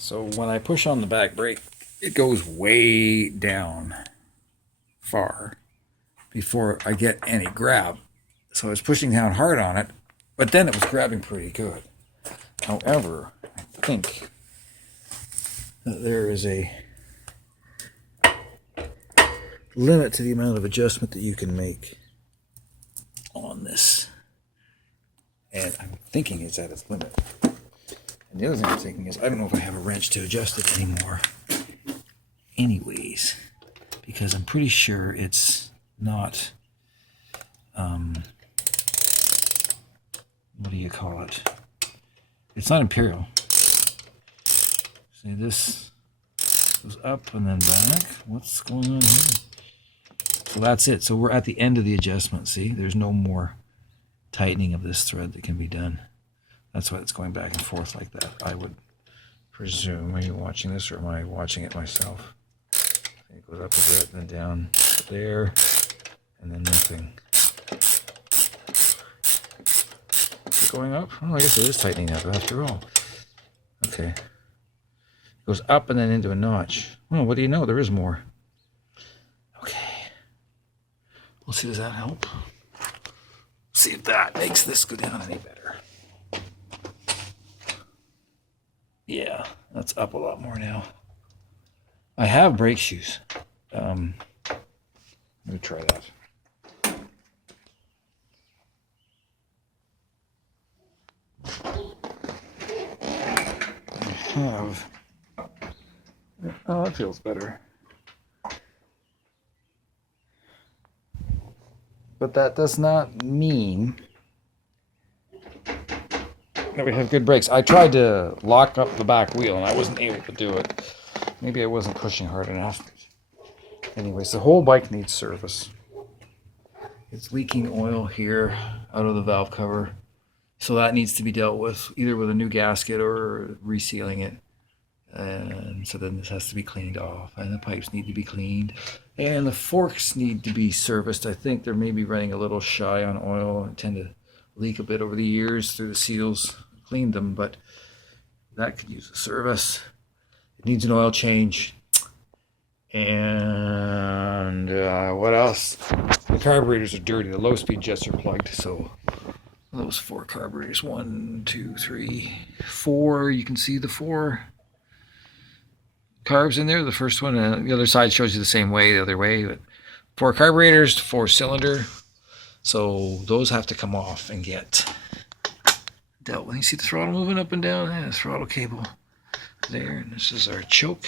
So when I push on the back brake, it goes way down far before I get any grab. So I was pushing down hard on it, but then it was grabbing pretty good. However, I think that there is a limit to the amount of adjustment that you can make on this. And I'm thinking it's at its limit. And the other thing I'm thinking is, I don't know if I have a wrench to adjust it anymore. Anyways, because I'm pretty sure it's not, what do you call it? It's not imperial. See, this goes up and then back. What's going on here? So that's it. So we're at the end of the adjustment. See, there's no more tightening of this thread that can be done. That's why it's going back and forth like that, I would presume. Are you watching this or am I watching it myself? It goes up a bit and then down there and then nothing. Is it going up? Oh, I guess it is tightening up after all. Okay. It goes up and then into a notch. Oh, what do you know? There is more. Okay. We'll see, does that help? See if that makes this go down any better. Yeah, that's up a lot more now. I have brake shoes. Let me try that. I have. Oh, that feels better. But that does not mean that we have good brakes. I tried to lock up the back wheel and I wasn't able to do it. Maybe I wasn't pushing hard enough. Anyways, the whole bike needs service. It's leaking oil here out of the valve cover. So that needs to be dealt with either with a new gasket or resealing it. And so then this has to be cleaned off, and the pipes need to be cleaned, and the forks need to be serviced. I think they're maybe running a little shy on oil and tend to leak a bit over the years through the seals. Cleaned them, but that could use a service. It needs an oil change. And what else? The carburetors are dirty. The low speed jets are plugged, so those 4 carburetors, 1, 2, 3, 4. You can see the 4 carbs in there. The first one, the other side shows you the same way, the other way. But 4 carburetors, 4 cylinder. So those have to come off and get dealt with. You see the throttle moving up and down? Yeah, the throttle cable there. And this is our choke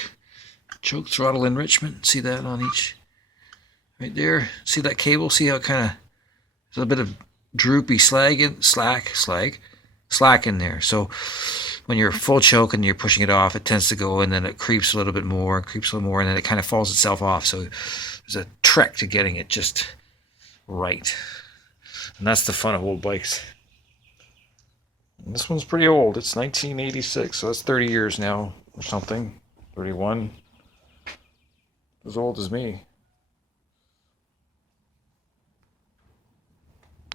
throttle enrichment. See that on each right there? See that cable? See how it kind of, there's a bit of droopy slack in there. So when you're full choke and you're pushing it off, it tends to go, and then it creeps a little bit more, and then it kind of falls itself off. So there's a trick to getting it just right. And that's the fun of old bikes. And this one's pretty old. It's 1986, so that's 30 years now or something. 31. As old as me.